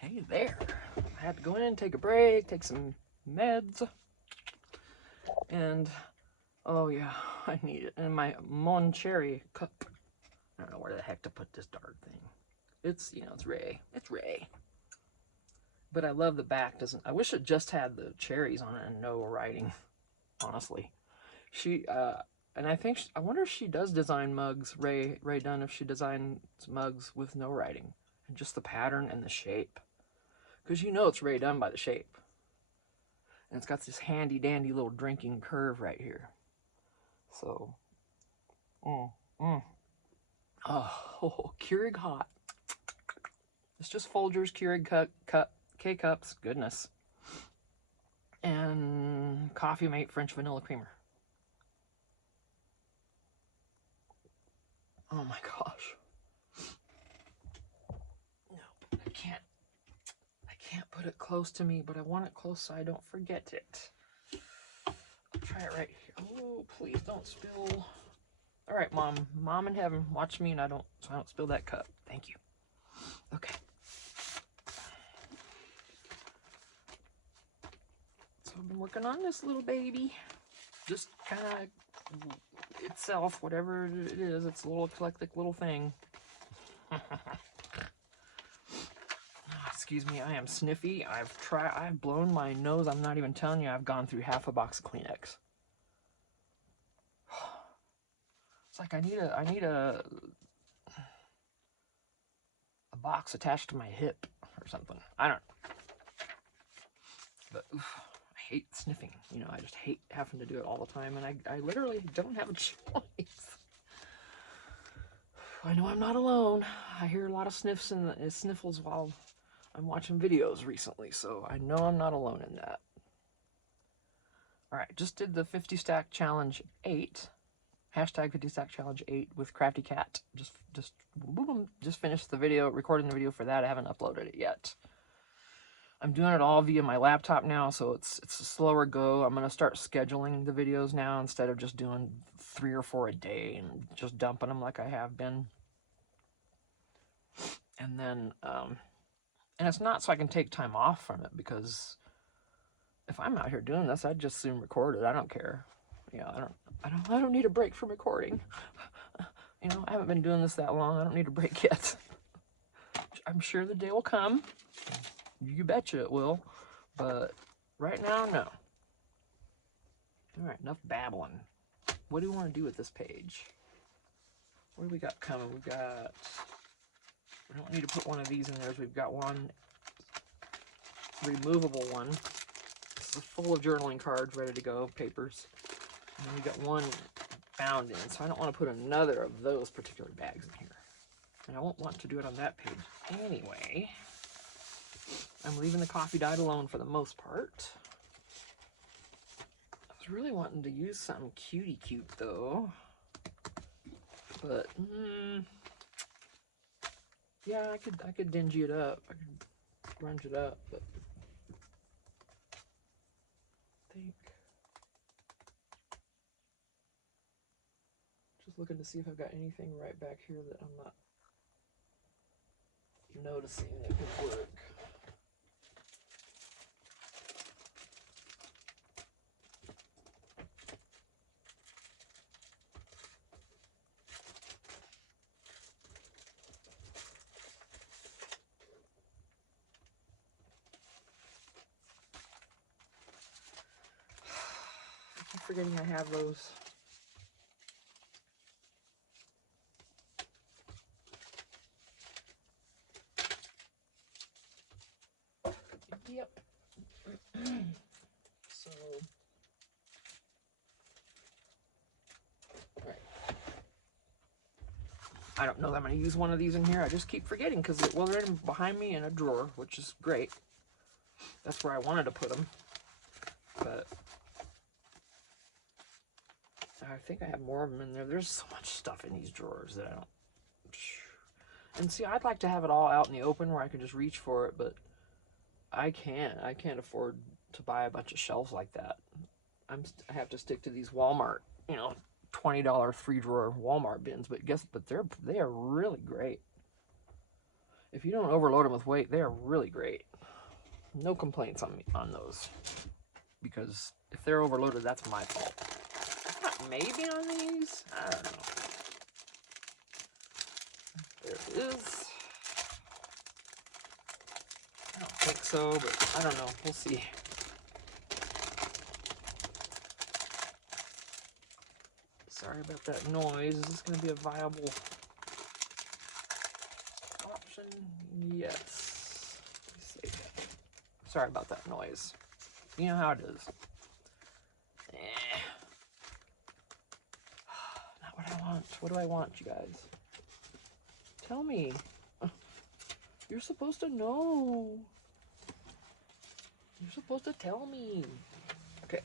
Hey there. I had to go in, take a break, take some meds, and oh yeah, I need it. And my Moncherry cup. I don't know where the heck to put this darn thing. It's, it's Ray. It's Ray. But I love the back. Doesn't I wish it just had the cherries on it and no writing, honestly. She and I think I wonder if she does design mugs, Ray Dunn, if she designs mugs with no writing and just the pattern and the shape. Because it's Ray Dunn by the shape. And it's got this handy dandy little drinking curve right here. So, mm, mm. Oh, Keurig hot. It's just Folgers Keurig K-Cups, goodness. And Coffee Mate French Vanilla Creamer. Oh my gosh. Nope, I can't put it close to me, but I want it close so I don't forget it. I'll try it right here. Oh, please don't spill. All right, Mom in heaven, watch me and I don't spill that cup. Thank you. Okay. So I've been working on this little baby. Just kind of itself, whatever it is. It's a little eclectic little thing. Excuse me, I am sniffy. I've blown my nose. I'm not even telling you. I've gone through half a box of Kleenex. It's like I need a box attached to my hip or something. I don't know. But I hate sniffing. I just hate having to do it all the time, and I literally don't have a choice. I know I'm not alone. I hear a lot of sniffs and sniffles while I'm watching videos recently, so I know I'm not alone in that. Alright, just did the 50 stack challenge 8. Hashtag 50 stack challenge 8 with Crafty Cat. Just finished the video, recording the video for that. I haven't uploaded it yet. I'm doing it all via my laptop now, so it's a slower go. I'm going to start scheduling the videos now instead of just doing 3 or 4 a day and just dumping them like I have been. And then, and it's not so I can take time off from it, because if I'm out here doing this, I'd just soon record it. I don't care. I don't need a break from recording. I haven't been doing this that long. I don't need a break yet. I'm sure the day will come. You betcha it will. But right now, no. All right, enough babbling. What do we want to do with this page? What do we got coming? We don't need to put one of these in there. We've got one removable one. This is full of journaling cards ready to go, papers. And then we got one bound in, so I don't want to put another of those particular bags in here. And I won't want to do it on that page anyway. I'm leaving the coffee dyed alone for the most part. I was really wanting to use something cutie cute though. But yeah, I could dingy it up. I could grunge it up, but I think just looking to see if I've got anything right back here that I'm not noticing that could work. I keep forgetting I have those. Yep. So, all right. I don't know that I'm going to use one of these in here. I just keep forgetting because they're behind me in a drawer, which is great. That's where I wanted to put them. But I think I have more of them in there. There's so much stuff in these drawers that I don't... And see, I'd like to have it all out in the open where I could just reach for it, but I can't. I can't afford to buy a bunch of shelves like that. I have to stick to these Walmart, $20 3 drawer Walmart bins. But they are really great. If you don't overload them with weight, they are really great. No complaints on those. Because if they're overloaded, that's my fault. Maybe on these? I don't know. There it is. I don't think so, but I don't know. We'll see. Sorry about that noise. Is this going to be a viable option? Yes. Save that. Sorry about that noise. You know how it is. Not what I want. What do I want, you guys? Tell me. You're supposed to know. You're supposed to tell me. Okay.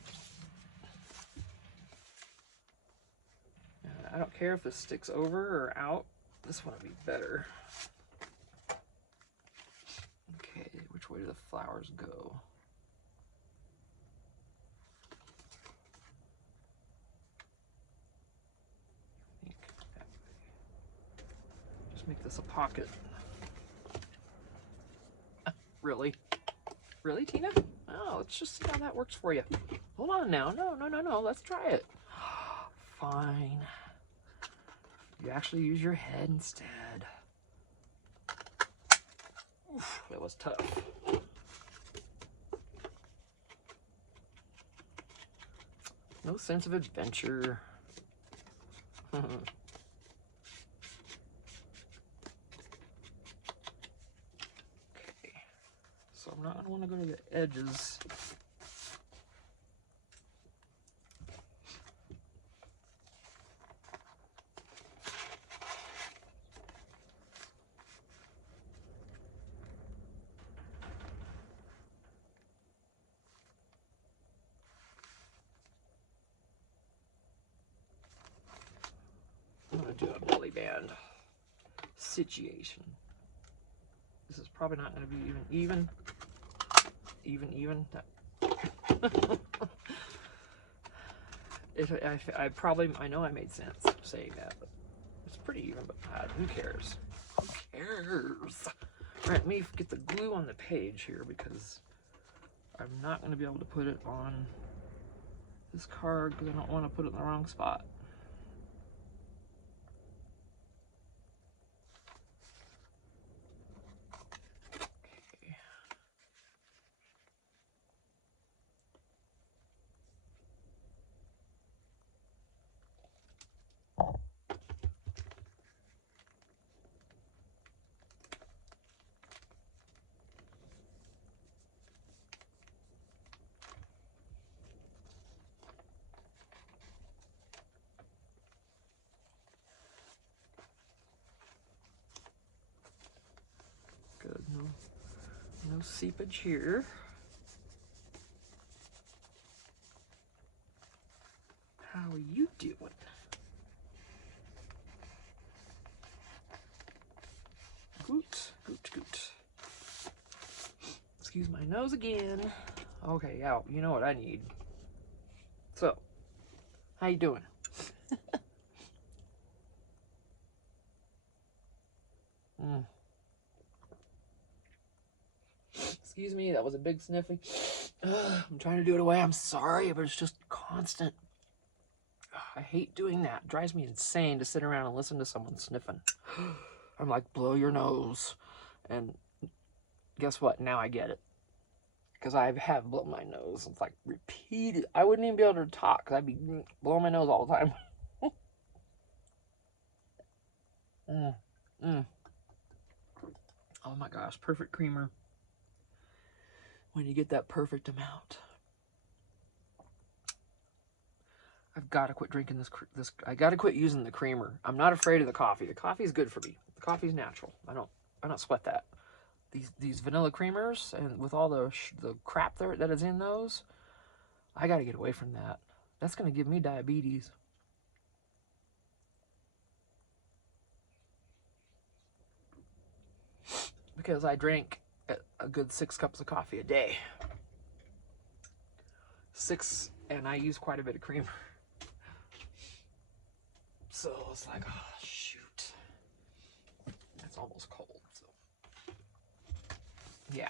I don't care if this sticks over or out. This one would be better. Okay, which way do the flowers go? I think that way. Just make this a pocket. Really? Really, Tina? Oh, let's just see how that works for you. Hold on now. No. Let's try it. Fine. You actually use your head instead. Oof, that was tough. No sense of adventure. Okay. So I'm not going to want to go to the edges. I'm going to do a belly band situation. This is probably not going to be even. I know I made sense saying that, but it's pretty even, but who cares? Who cares? All right, let me get the glue on the page here because I'm not going to be able to put it on this card because I don't want to put it in the wrong spot. Good, no seepage here. How are you doing? Goot. Excuse my nose again. Okay, yeah, you know what I need. So, how you doing? Excuse me, that was a big sniffing. I'm trying to do it away. I'm sorry, but it's just constant. I hate doing that. It drives me insane to sit around and listen to someone sniffing. I'm like, blow your nose. And guess what? Now I get it. Because I have blown my nose. It's like repeated. I wouldn't even be able to talk because I'd be blowing my nose all the time. Oh my gosh, perfect creamer. When you get that perfect amount. I've got to quit drinking this. I got to quit using the creamer. I'm not afraid of the coffee. The coffee is good for me. The coffee is natural. I don't sweat that. These vanilla creamers and with all the crap that is in those, I got to get away from that. That's going to give me diabetes. Because I drink a good 6 cups of coffee a day. 6, and I use quite a bit of creamer. So it's like, oh shoot, it's almost cold. So Yeah.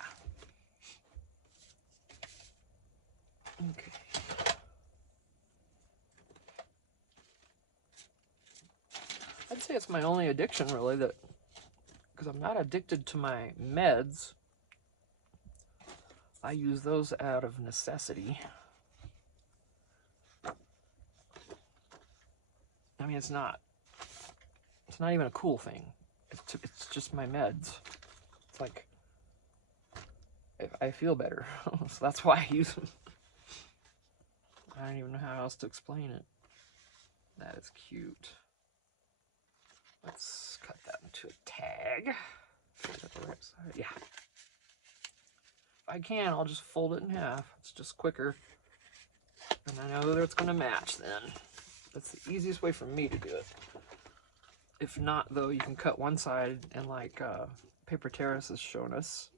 Okay. I'd say it's my only addiction, really, that because I'm not addicted to my meds. I use those out of necessity. I mean, it's not even a cool thing. It's just my meds. It's like, I feel better, so that's why I use them. I don't even know how else to explain it. That is cute. Let's cut that into a tag. Is that the right side? Yeah. If I can, I'll just fold it in half. It's just quicker. And I know that it's going to match then. That's the easiest way for me to do it. If not, though, you can cut one side and like Paper Terrace has shown us.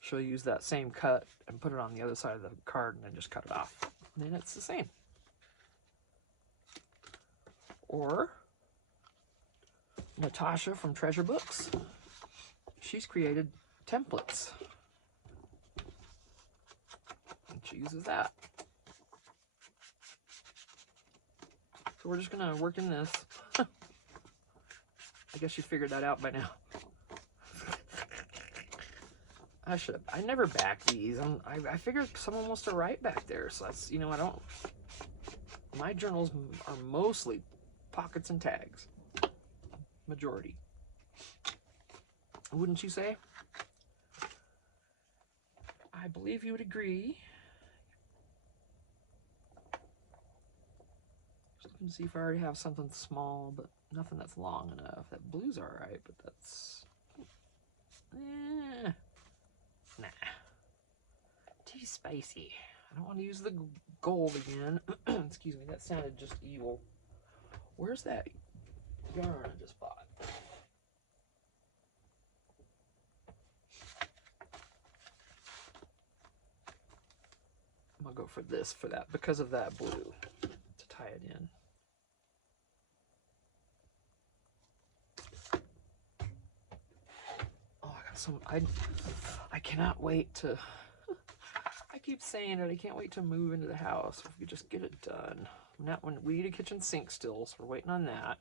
She'll use that same cut and put it on the other side of the card and then just cut it off. And then it's the same. Or Natasha from Treasure Books. She's created templates. And she uses that. So we're just gonna work in this. I guess you figured that out by now. I never back these. I figured someone wants to write back there, so that's, you know, my journals are mostly pockets and tags. Majority. Wouldn't you say? I believe you would agree. Just looking to see if I already have something small, but nothing that's long enough. That blue's alright, but that's... Nah. Too spicy. I don't want to use the gold again. Excuse me, that sounded just evil. Where's that yarn I just bought? I'm gonna go for this, for that, because of that blue, to tie it in. Oh, I got some, I cannot wait to, I keep saying it, I can't wait to move into the house. If we could just get it done. We need a kitchen sink still, so we're waiting on that.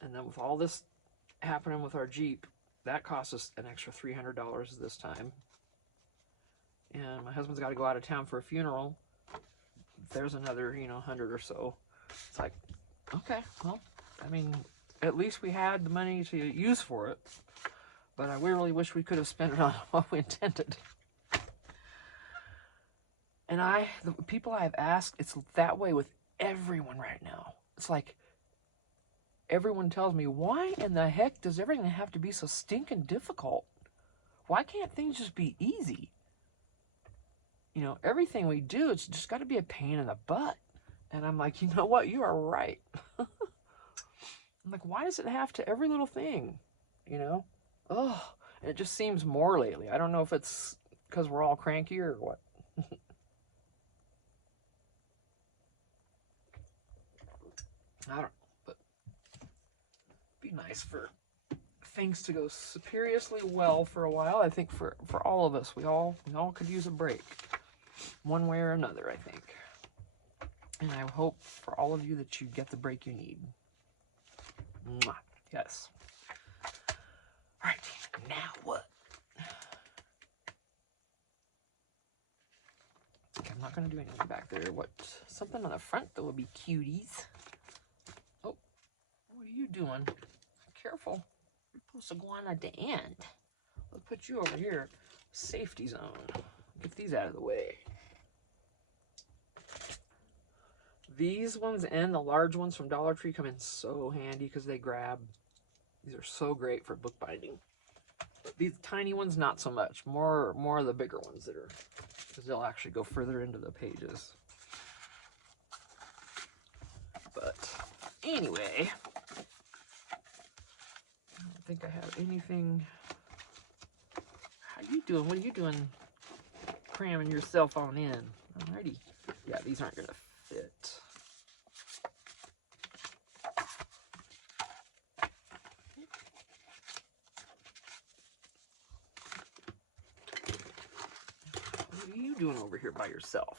And then with all this happening with our Jeep, that cost us an extra $300 this time. And my husband's got to go out of town for a funeral. There's another, 100 or so. It's like, okay, well, I mean, at least we had the money to use for it. But I really wish we could have spent it on what we intended. And the people I've asked, it's that way with everyone right now. It's like, everyone tells me, why in the heck does everything have to be so stinking difficult? Why can't things just be easy? Everything we do, it's just got to be a pain in the butt. And I'm like, you know what? You are right. I'm like, why does it have to every little thing? Oh, and it just seems more lately. I don't know if it's because we're all cranky or what. I don't know, but it'd be nice for things to go seriously well for a while. I think for all of us, we all could use a break, one way or another, I think. And I hope for all of you that you get the break you need. Mwah. Yes. All right, now what? Okay, I'm not going to do anything back there. Something on the front that would be cuties. Oh, what are you doing? Careful. You're supposed to go on at the end. Let's put you over here. Safety zone. Get these out of the way. These ones and the large ones from Dollar Tree come in so handy because they grab. These are so great for bookbinding. These tiny ones, not so much. More of the bigger ones because they'll actually go further into the pages. But anyway, I don't think I have anything. How you doing? What are you doing? Cramming your cell phone in. Alrighty. Yeah, these aren't gonna fit. What are you doing over here by yourself?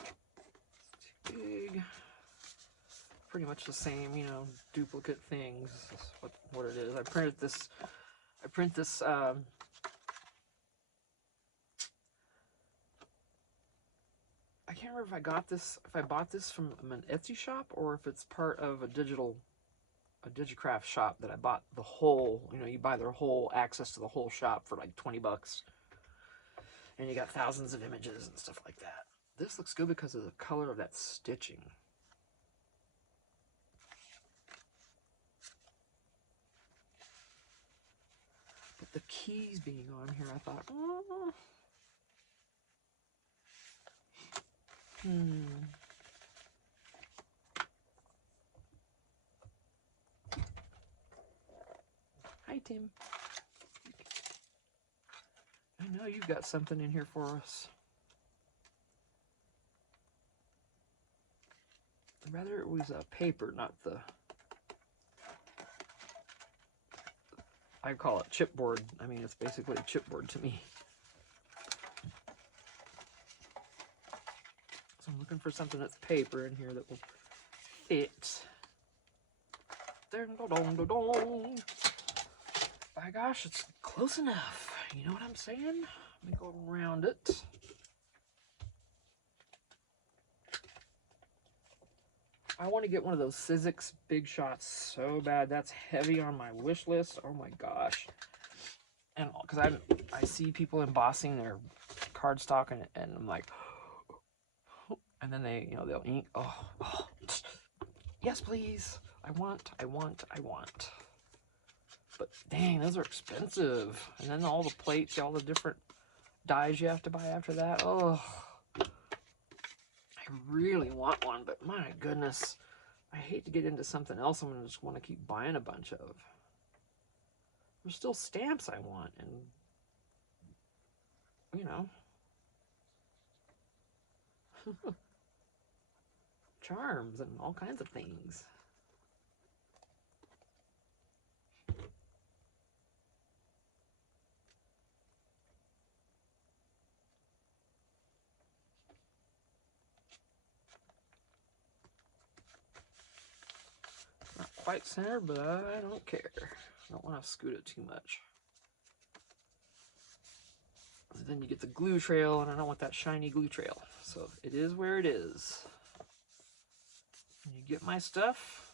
It's big. Pretty much the same, you know, duplicate things. This is what it is. I print this. I can't remember if I got this, if I bought this from an Etsy shop or if it's part of a Digicraft shop that I bought the whole, you know, you buy their whole access to the whole shop for like 20 bucks. And you got thousands of images and stuff like that. This looks good because of the color of that stitching. But the keys being on here, I thought, Hi, Tim. I know you've got something in here for us. Rather it was a paper, not the... I call it chipboard. I mean, it's basically a chipboard to me. So I'm looking for something that's paper in here that will fit. By gosh, it's close enough. You know what I'm saying? Let me go around it. I want to get one of those Sizzix Big Shots so bad. That's heavy on my wish list. Oh my gosh. And because I see people embossing their cardstock and I'm like, and then they, you know, they'll ink. Oh, yes, please. I want. But dang, those are expensive. And then all the plates, all the different dies you have to buy after that. Oh, I really want one, but my goodness, I hate to get into something else I'm gonna just want to keep buying a bunch of. There's still stamps I want, and you know, charms and all kinds of things. Not quite centered, but I don't care. I don't want to scoot it too much. So then you get the glue trail, and I don't want that shiny glue trail. So it is where it is. When you get my stuff,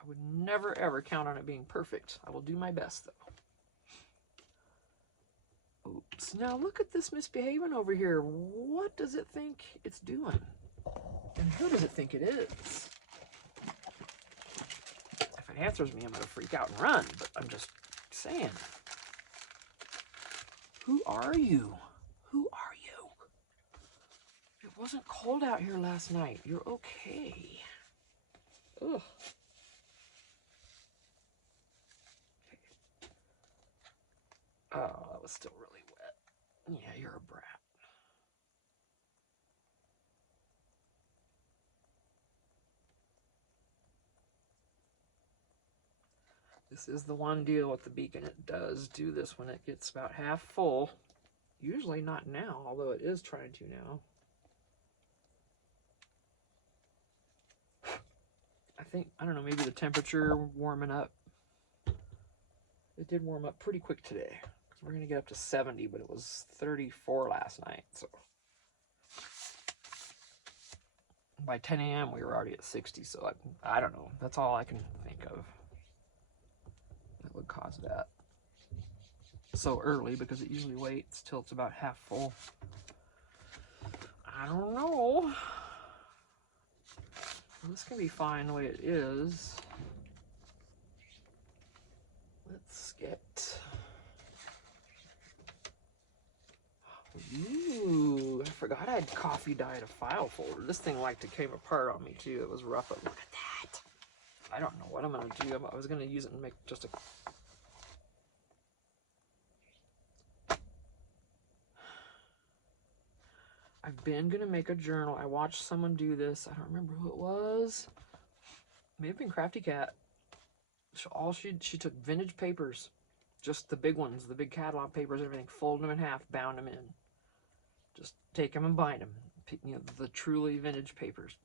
I would never ever count on it being perfect. I will do my best though. Oops. Now look at this misbehaving over here. What does it think it's doing? And who does it think it is? If it answers me, I'm going to freak out and run, but I'm just saying. Who are you? Who are you? It wasn't cold out here last night. You're okay. Ugh. Oh, that was still really wet. Yeah, you're a brat. This is the one deal with the beacon. It does do this when it gets about half full. Usually not now, although it is trying to now. I think, I don't know, maybe the temperature warming up. It did warm up pretty quick today. We're going to get up to 70, but it was 34 last night. So by 10 a.m. we were already at 60. So I don't know. That's all I can think of that would cause that so early, because it usually waits till it's about half full. I don't know. This can be fine the way it is. Let's get... Ooh, I forgot I had coffee dyed a file folder. This thing came apart on me too. It was rough, but look at that. I don't know what I'm gonna do. I was gonna use it and make just a... I've been gonna make a journal. I watched someone do this. I don't remember who it was. May have been Crafty Cat. She took vintage papers, just the big ones, the big catalog papers, everything, folded them in half, bound them in. Just take them and bind them. You know, the truly vintage papers.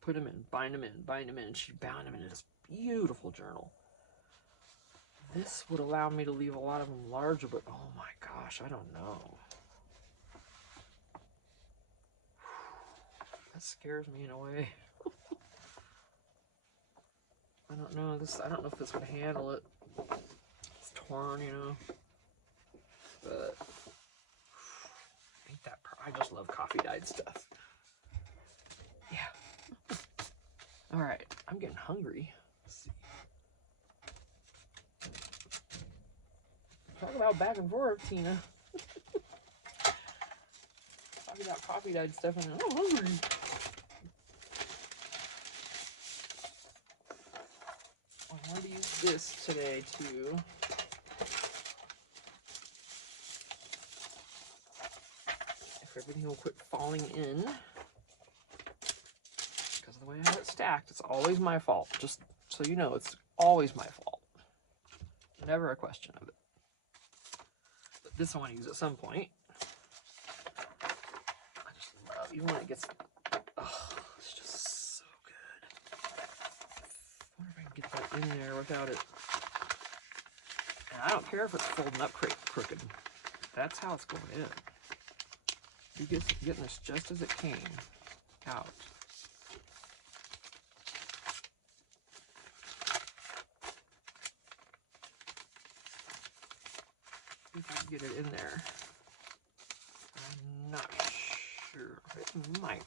Put them in, bind them in, bind them in, and she bound them into this beautiful journal. This would allow me to leave a lot of them larger, but oh my gosh, I don't know. That scares me in a way. I don't know. I don't know if this would handle it. It's torn, you know. But ain't that I just love coffee dyed stuff. Yeah. All right, I'm getting hungry. Let's see. Talk about back and forth, Tina. Talk about coffee dyed stuff, and I'm hungry. I want to use this today too. If everything will quit falling in. Because of the way I have it stacked, it's always my fault. Just so you know, it's always my fault. Never a question of it. But this I want to use at some point. I just love, even when it gets, oh, it's just so good. I wonder if I can get that in there without it. And I don't care if it's folding up crooked. That's how it's going in. You're getting this just as it came out. If I can get it in there. I'm not sure. It might.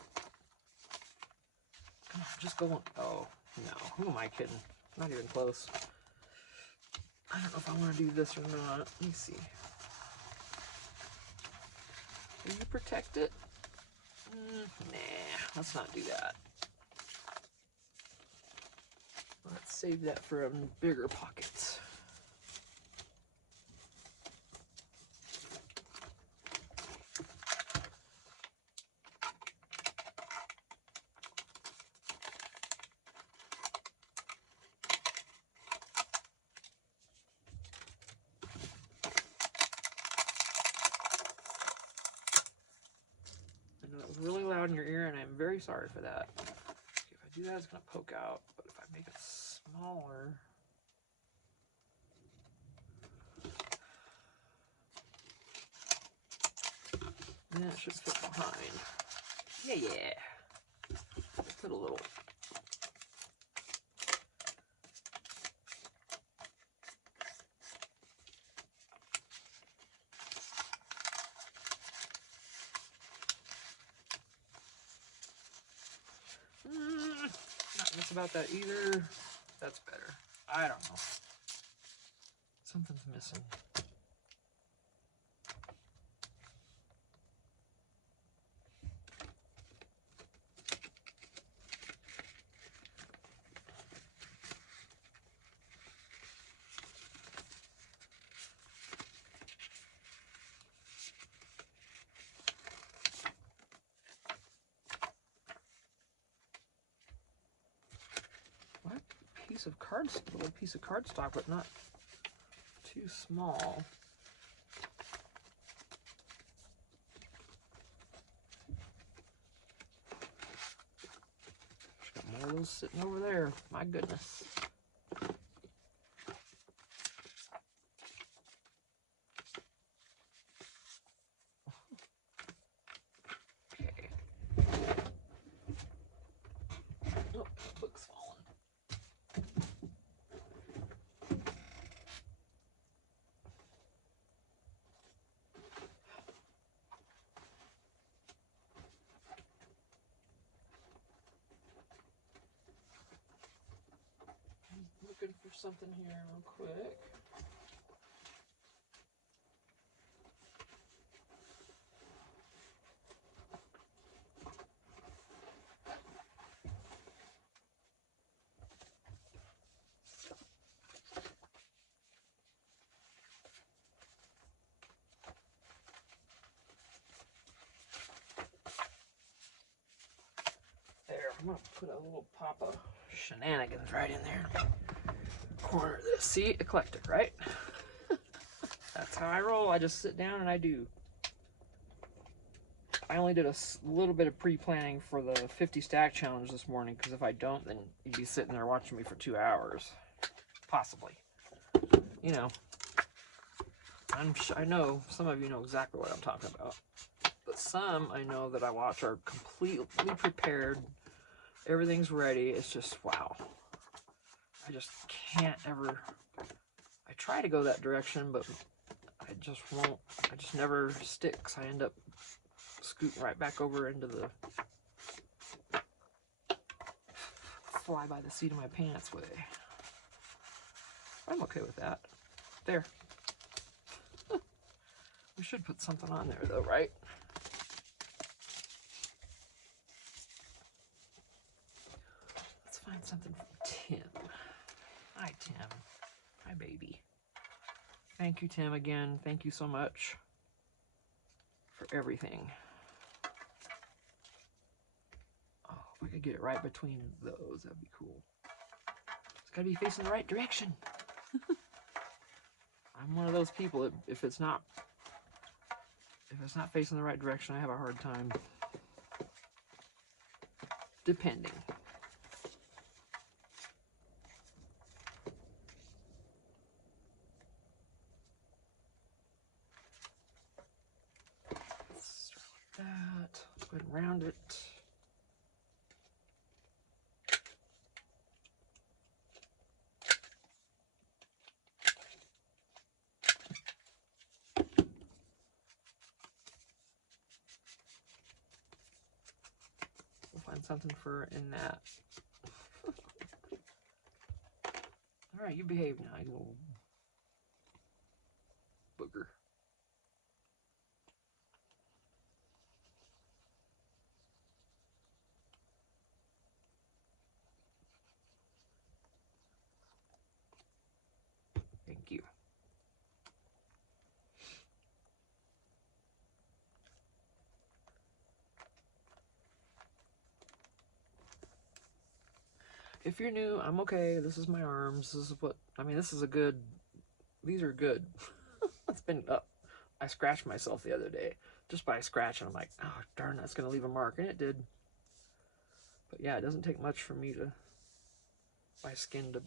Come on, just go on. Oh, no. Who am I kidding? Not even close. I don't know if I want to do this or not. Let me see. Will you protect it? Nah, let's not do that. Let's save that for a bigger pocket. I know it was really loud in your ear, and I'm very sorry for that. If I do that, it's going to poke out. But if I make it smaller, then it should fit behind. Yeah. Put a little. Not just about that either. That's better. I don't know. Something's missing. What? Little piece of cardstock, but not too small. Got more of those sitting over there. My goodness. Okay. Oh, the book's fallen. I'm looking for something here real quick. There, I'm gonna put a little pop of shenanigans right in there. corner of this. See, eclectic, right? That's how I roll. I just sit down and I do. I only did a little bit of pre-planning for the 50 stack challenge this morning, because if I don't, then you'd be sitting there watching me for 2 hours. Possibly. You know, I know some of you know exactly what I'm talking about. But some I know that I watch are completely prepared. Everything's ready. It's just, wow. I just can't ever. I try to go that direction, but I just won't. I just never sticks. I end up scooting right back over into the fly by the seat of my pants way. I'm okay with that. There. We should put something on there though, right? Let's find something from Tim. Hi, Tim. Hi, baby. Thank you, Tim, again. Thank you so much for everything. Oh, if I could get it right between those, that'd be cool. It's gotta be facing the right direction. I'm one of those people, if it's not facing the right direction, I have a hard time. Depending. Let's start with that. Let's go ahead and round it. We'll find something for in that. All right, you behave now, you little booger. Thank you. If you're new, I'm okay. This is my arms. This is what, I mean, this is a good, these are good. It's been up. I scratched myself the other day just by scratching. I'm like, oh, darn, that's going to leave a mark. And it did. But yeah, it doesn't take much for me to, my skin to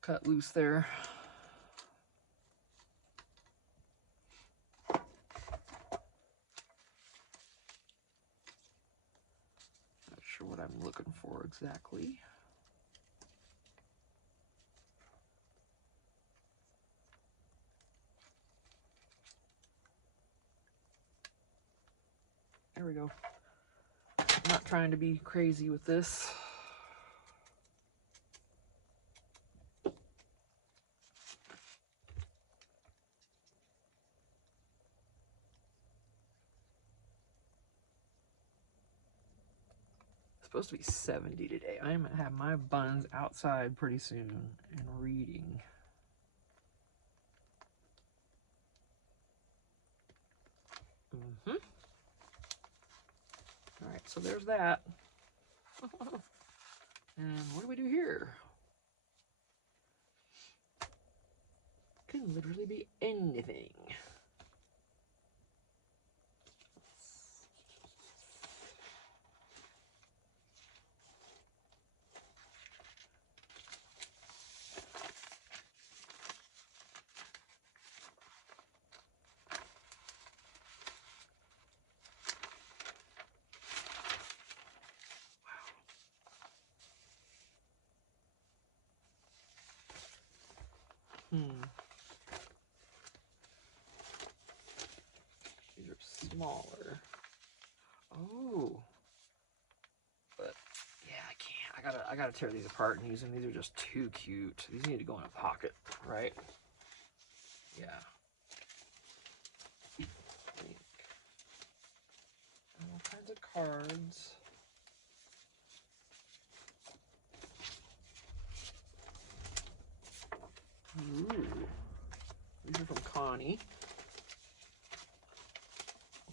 cut loose there. Not sure what I'm looking for exactly. There we go. I'm not trying to be crazy with this. It's supposed to be 70 today. I'm gonna have my buns outside pretty soon and reading. All right, so there's that. And what do we do here? Can literally be anything. These are smaller. Oh. But yeah, I can't. I gotta tear these apart and use them. These are just too cute. These need to go in a pocket, right? Yeah. All kinds of cards. Ooh. These are from Connie.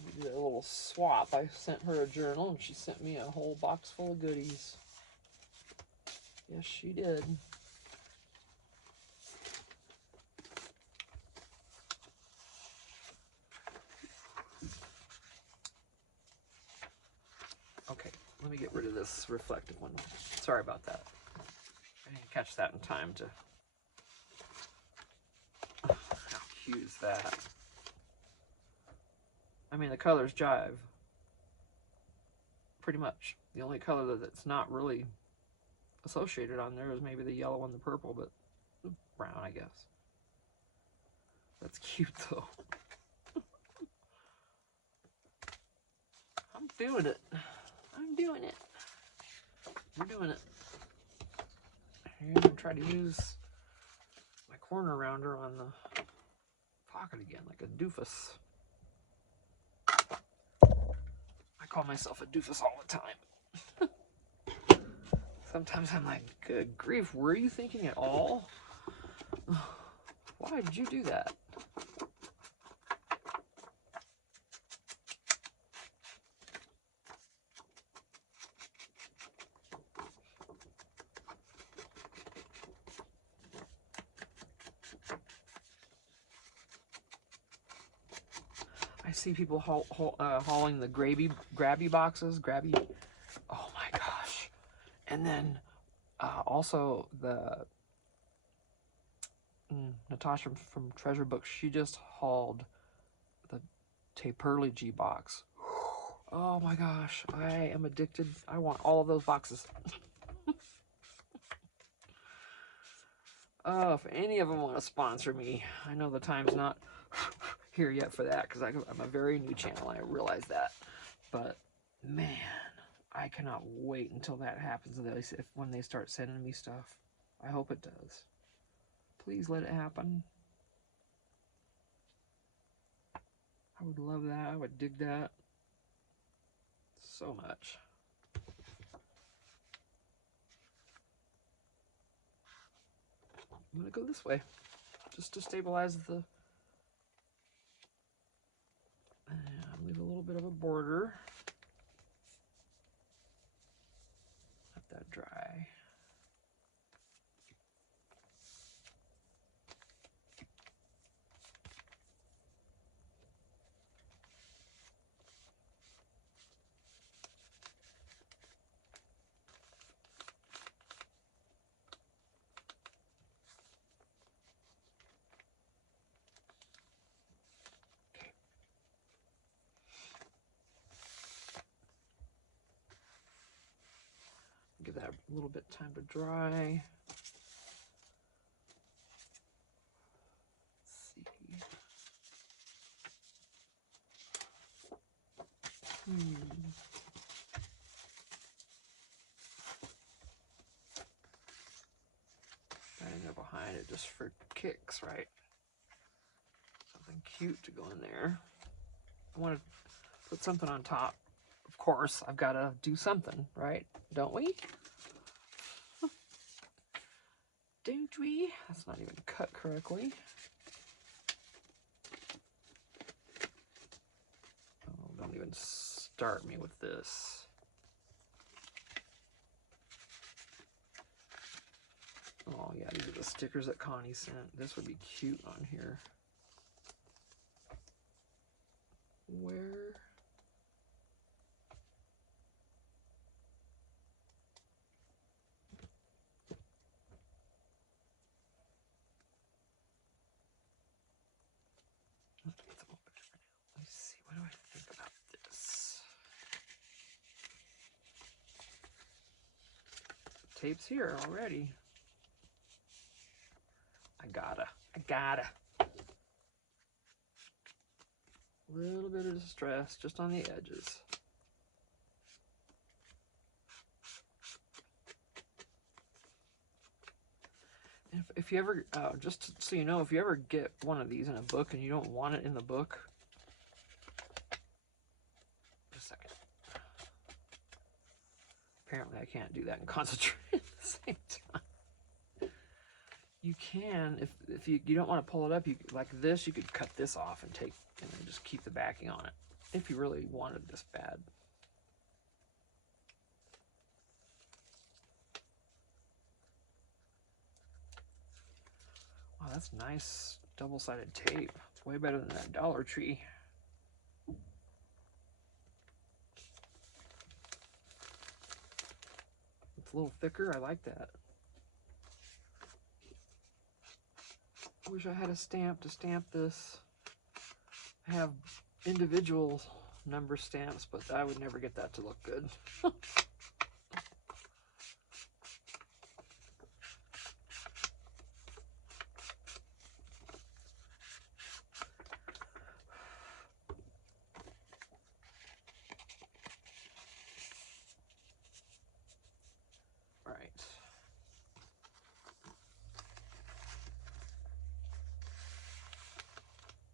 We did a little swap. I sent her a journal and she sent me a whole box full of goodies. Yes, she did. Okay, let me get rid of this reflective one. Sorry about that. I didn't catch that in time to... How cute is that? I mean, the colors jive. Pretty much. The only color that's not really associated on there is maybe the yellow and the purple, but brown, I guess. That's cute, though. I'm doing it. I'm doing it. We're doing it. I'm going to try to use my corner rounder on the pocket again, like a doofus. I call myself a doofus all the time. Sometimes I'm like, good grief, were you thinking at all? Why did you do that? I see people hauling the grabby boxes. Oh my gosh. And then also the Natasha from Treasure Books, she just hauled the Taperly box. Oh my gosh, I am addicted. I want all of those boxes. Oh, if any of them want to sponsor me, I know the time's not here yet for that because I'm a very new channel and I realize that. But man, I cannot wait until that happens. When they start sending me stuff, I hope it does. Please let it happen. I would love that. I would dig that so much. I'm gonna go this way just to stabilize the... leave a little bit of a border. Let that dry. Give that a little bit of time to dry. Let's see. I didn't go behind it just for kicks, right? Something cute to go in there. I want to put something on top. Of course, I've got to do something, right? Don't we? Don't we? That's not even cut correctly. Oh, don't even start me with this. Oh yeah, these are the stickers that Connie sent. This would be cute on here. Where? Let's see, what do I think about this? The tape's here already. I gotta. A little bit of distress just on the edges. If you ever, just so you know, if you ever get one of these in a book and you don't want it in the book, just a second. Apparently I can't do that and concentrate at the same time. You can, if you don't want to pull it up, you like this, you could cut this off and then just keep the backing on it, if you really wanted this bad. that's nice double-sided tape. It's way better than that Dollar Tree. It's a little thicker. I like that. I wish I had a stamp to stamp this. I have individual number stamps, but I would never get that to look good. Right.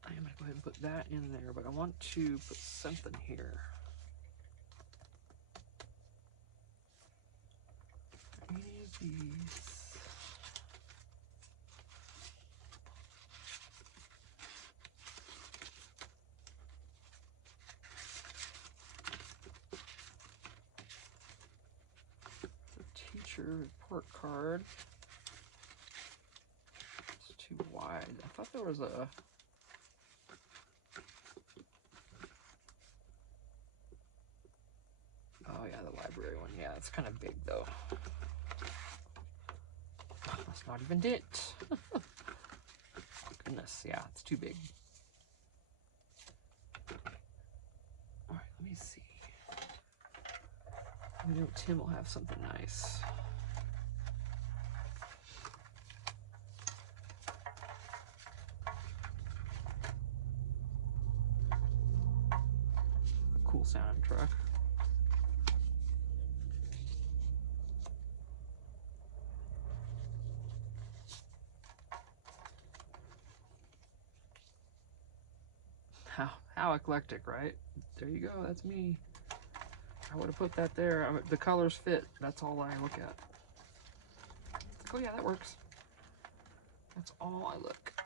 I'm going to go ahead and put that in there, but I want to put something here. Any of these. Teacher report card. It's too wide. I thought there was a... Oh yeah, the library one. Yeah, it's kind of big though. That's not even it. Goodness, yeah, it's too big. All right, let me see. I know Tim will have something nice. A cool sounding truck. How eclectic, right? There you go, that's me. I would have put that there. The colors fit. That's all I look at. Oh yeah, that works. That's all I look at.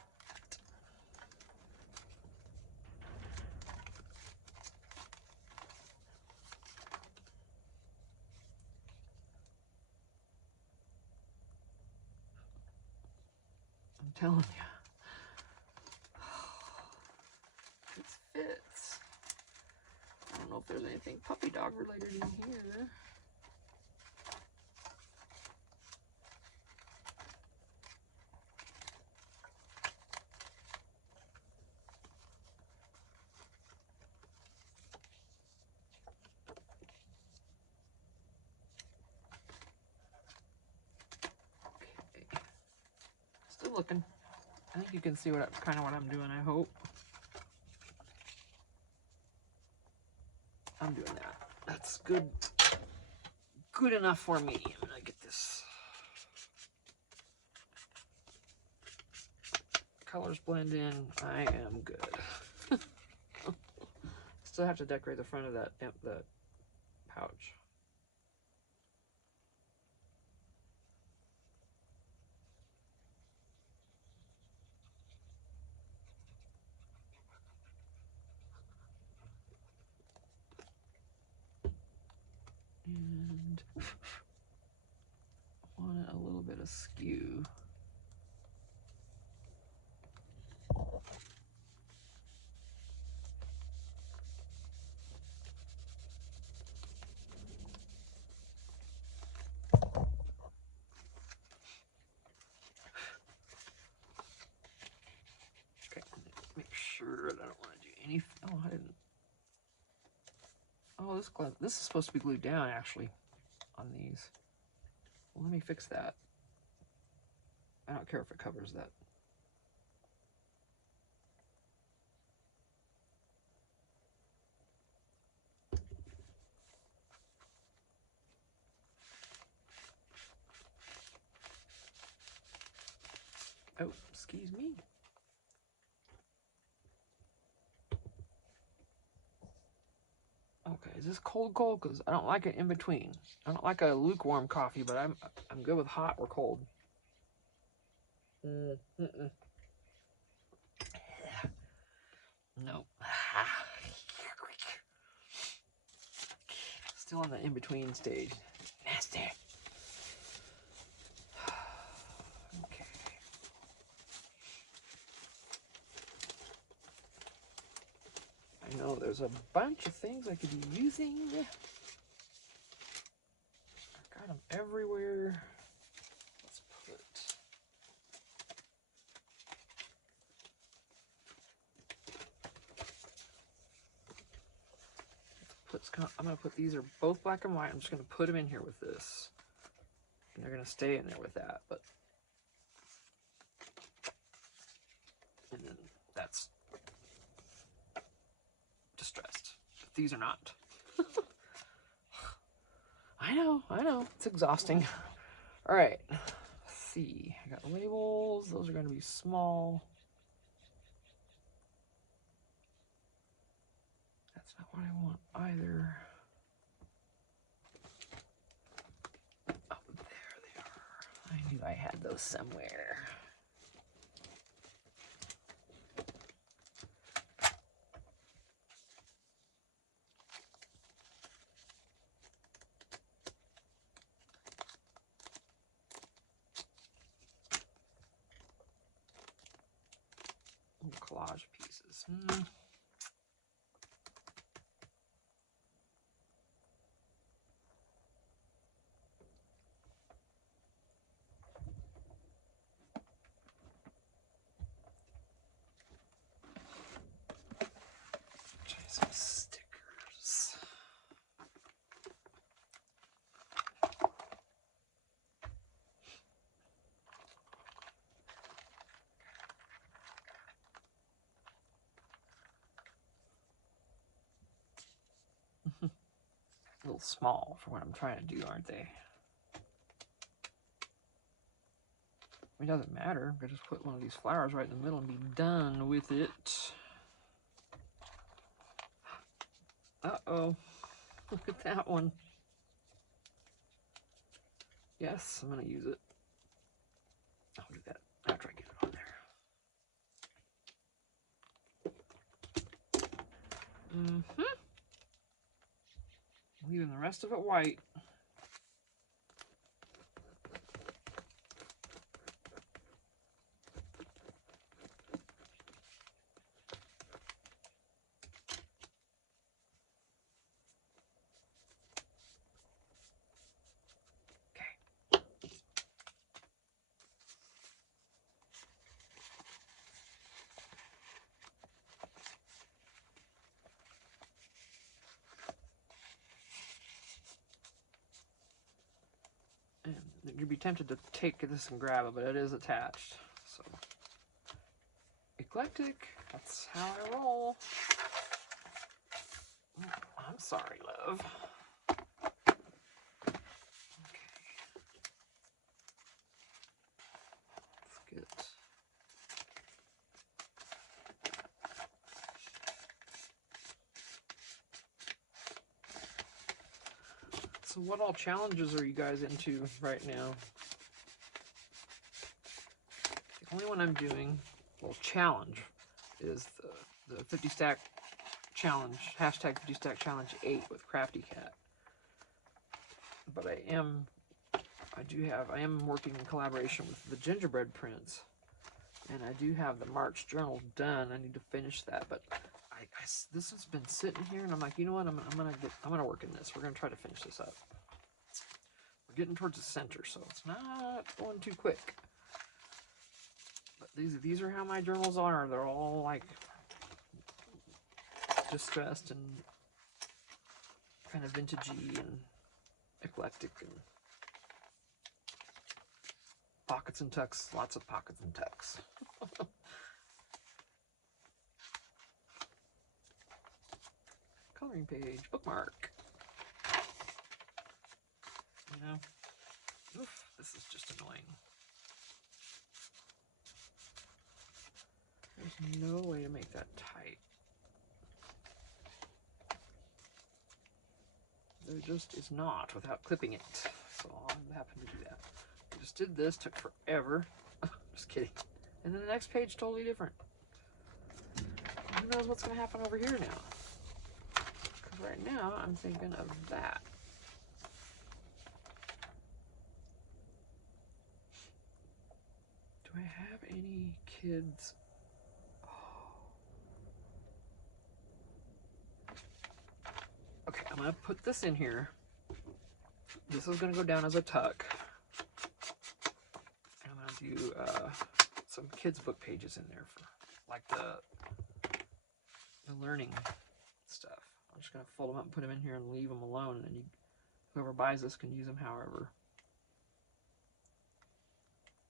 I'm telling you. It fits. I don't know if there's anything puppy dog related in here. Okay. Still looking. I think you can see kind of what I'm doing, I hope. I'm doing that. That's good. Good enough for me. I'm gonna get this. Colors blend in. I am good. Still have to decorate the front of that pouch. And I want it a little bit askew. Okay, make sure that I don't want to do anything. Oh, I didn't. Oh, this is supposed to be glued down actually on these. Well, let me fix that. I don't care if it covers that. Oh, excuse me. Okay, is this cold? Because I don't like it in between. I don't like a lukewarm coffee, but I'm good with hot or cold. Nope. Still on the in-between stage. Nasty. Okay. know. There's a bunch of things I could be using. I've got them everywhere. I'm going to put, these are both black and white. I'm just going to put them in here with this. And they're going to stay in there with that. But and then that's distressed. But these are not. I know. It's exhausting. All right. Let's see. I got labels. Those are going to be small. That's not what I want either. Oh, there they are. I knew I had those somewhere. Collage pieces. Try some stickers. A little small for what I'm trying to do, aren't they? It doesn't matter. I just put one of these flowers right in the middle and be done with it. Uh-oh. Look at that one. Yes, I'm going to use it. I'll do that after I get it on there. Leaving the rest of it white. You'd be tempted to take this and grab it, but it is attached. So, eclectic, that's how I roll. Oh, I'm sorry, love. Okay. That's good. So what all challenges are you guys into right now? The only one I'm doing, well, challenge, is the 50 stack challenge, hashtag 50 stack challenge 8 with Crafty Cat. But I am working in collaboration with the Gingerbread Prince, and I do have the March journal done. I need to finish that, but this has been sitting here, and I'm like, you know what? I'm gonna work in this. We're gonna try to finish this up. We're getting towards the center, so it's not going too quick. But these are how my journals are. They're all like distressed and kind of vintagey and eclectic and pockets and tucks. Lots of pockets and tucks. Coloring page, bookmark. You know, oof, this is just annoying. There's no way to make that tight. There just is not without clipping it. So I'm happy to do that. I just did this, took forever. Just kidding. And then the next page, totally different. Who knows what's going to happen over here now? Because right now, I'm thinking of that. Do I have any kids? Oh. Okay, I'm gonna put this in here. This is gonna go down as a tuck. I'm gonna do some kids' book pages in there for like the learning stuff. I'm just gonna fold them up and put them in here and leave them alone, and then whoever buys this can use them however.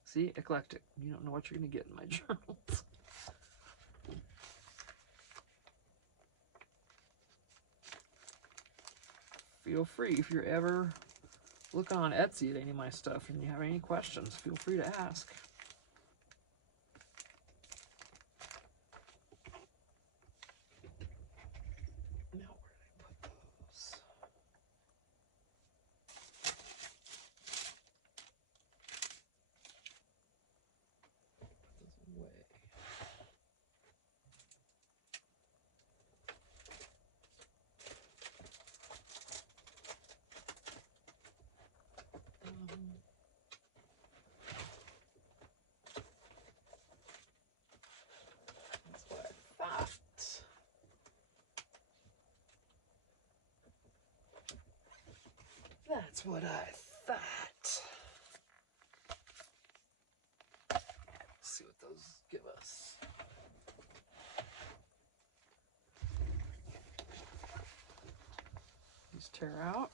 See, eclectic. You don't know what you're gonna get in my journals. Feel free, if you're ever looking on Etsy at any of my stuff and you have any questions, feel free to ask. Now, where did I put those? Put those away. That's what I thought. That's what I thought. Let's see what those give us. These tear out.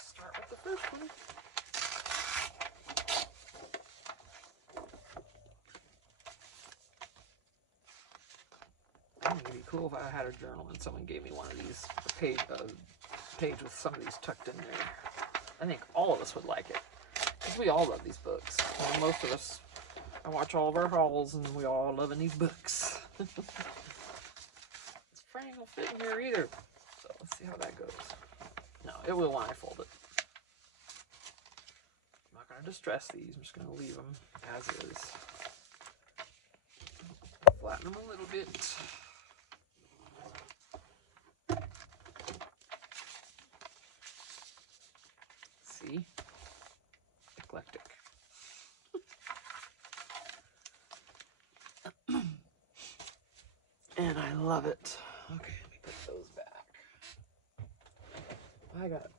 Start with the first one. I think it'd be cool if I had a journal and someone gave me one of these, a page with some of these tucked in there. I think all of us would like it, because we all love these books. And most of us, I watch all of our hauls, and we all loving these books. This frame will fit in here either, so let's see how that goes. No, it will when I fold it. I'm not going to distress these. I'm just going to leave them as is. Flatten them a little bit. See? Eclectic. And I love it. Okay, let me put those back.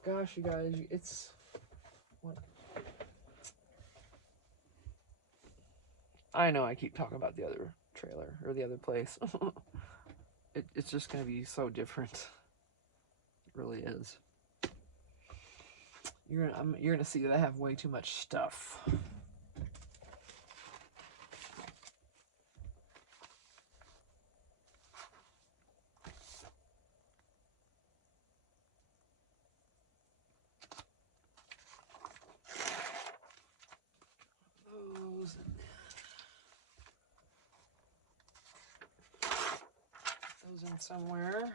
Gosh, you guys, it's... What? I know I keep talking about the other trailer, or the other place. It's just going to be so different. It really is. You're gonna see that I have way too much stuff. Those and those in somewhere.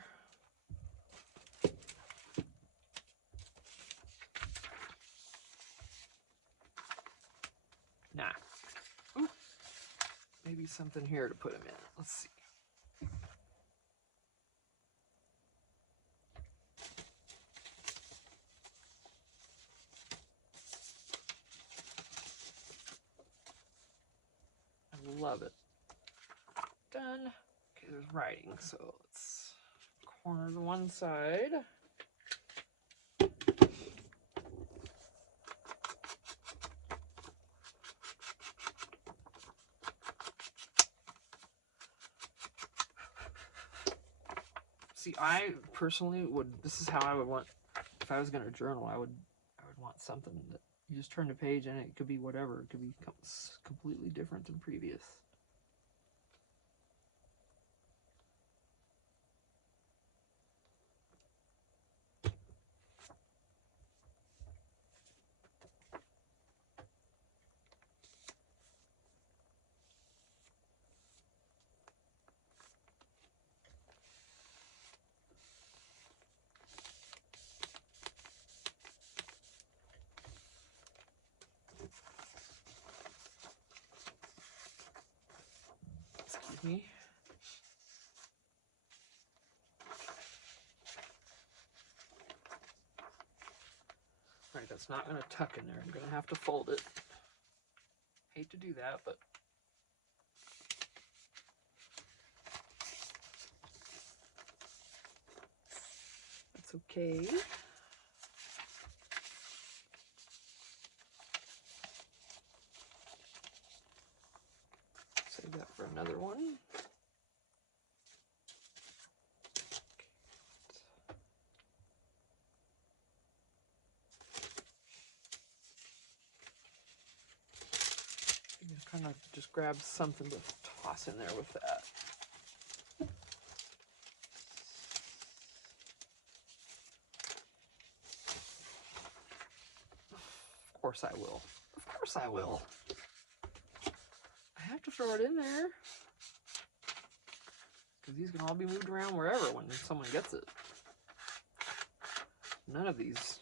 Nah. Ooh. Maybe something here to put them in. Let's see. I love it. Done. Okay, there's writing, so let's corner the one side. See, I personally would, this is how I would want, if I was going to journal, I would want something that you just turn the page and it could be whatever. It could be completely different than previous. me. All right, that's not going to tuck in there. I'm going to have to fold it. Hate to do that, but that's okay. Save that for another one. Kind of just grab something to toss in there with that. Of course I will. Of course I will. I have to throw it in there because these can all be moved around wherever when someone gets it. None of these,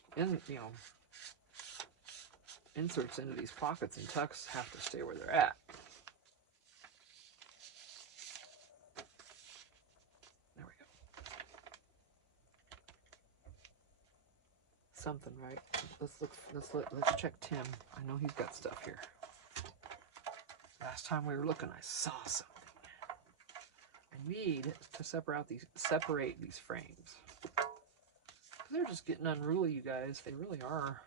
inserts into these pockets and tucks have to stay where they're at. There we go. Something, right? Let's check Tim. I know he's got stuff here. Last time we were looking, I saw something. I need to separate these frames. They're just getting unruly, you guys. They really are.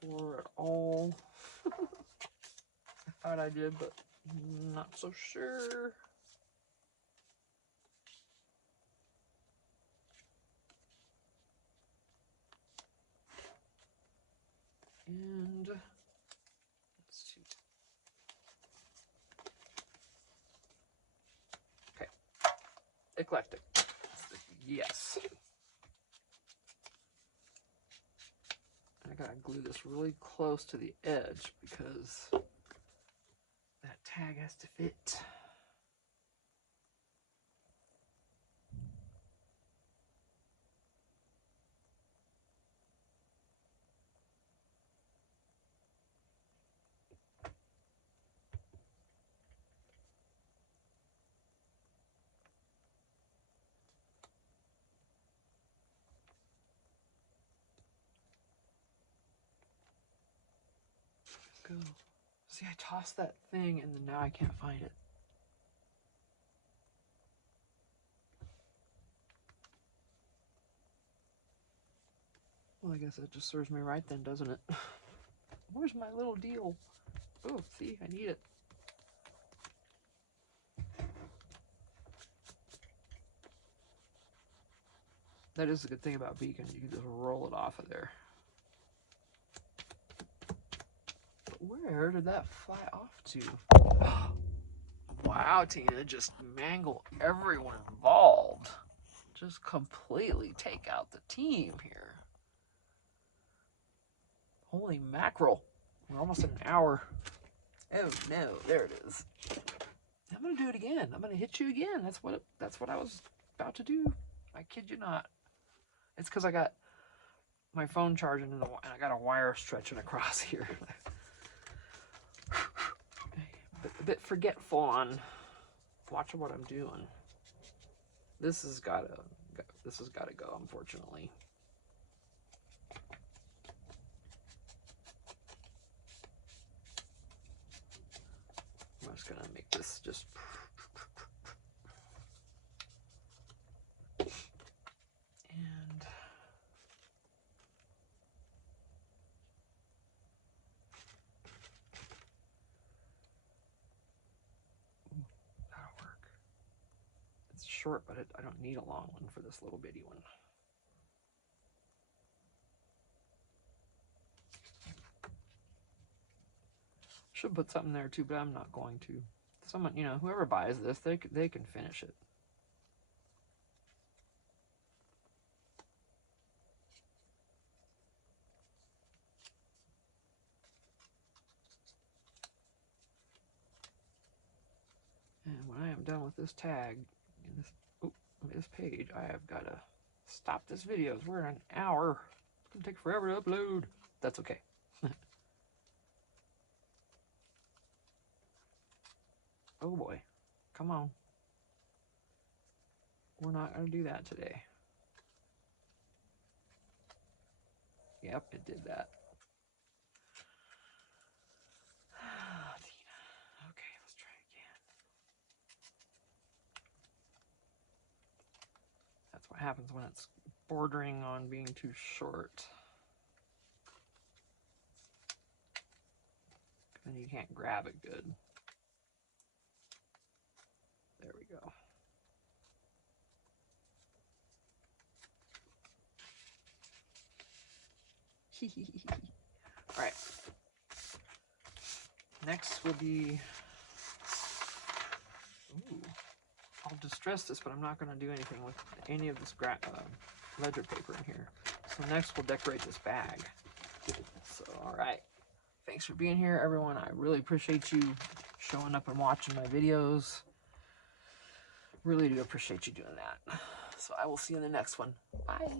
For at all. I thought I did, but not so sure. And let's see. Okay. Eclectic. Yes. I gotta glue this really close to the edge because that tag has to fit. Go. See, I tossed that thing and then now I can't find it. Well, I guess that just serves me right then, doesn't it? Where's my little deal? Oh, see, I need it. That is a good thing about Beacon. You can just roll it off of there. But where did that fly off to? Wow, Tina, just mangle everyone involved. Just completely take out the team here. Holy mackerel. We're almost at an hour. Oh no, there it is. I'm gonna do it again. I'm gonna hit you again. That's what I was about to do. I kid you not. It's because I got my phone charging and I got a wire stretching across here. A bit forgetful on watching what I'm doing. This has gotta go, unfortunately. I'm just gonna make this just. And that'll work. It's short, but I don't need a long one for this little bitty one. Should put something there too, but I'm not going to. Someone, whoever buys this, they can finish it. done with this tag, this page, I have got to stop this video. We're in an hour. It's going to take forever to upload. That's okay. Oh boy. Come on. We're not going to do that today. Yep, it did that. Okay, let's try again. That's what happens when it's bordering on being too short. Then you can't grab it good. There we go. All right. Next will be, I'll distress this, but I'm not going to do anything with any of this ledger paper in here. So next we'll decorate this bag. So, all right. Thanks for being here, everyone. I really appreciate you showing up and watching my videos. Really do appreciate you doing that. So I will see you in the next one. Bye.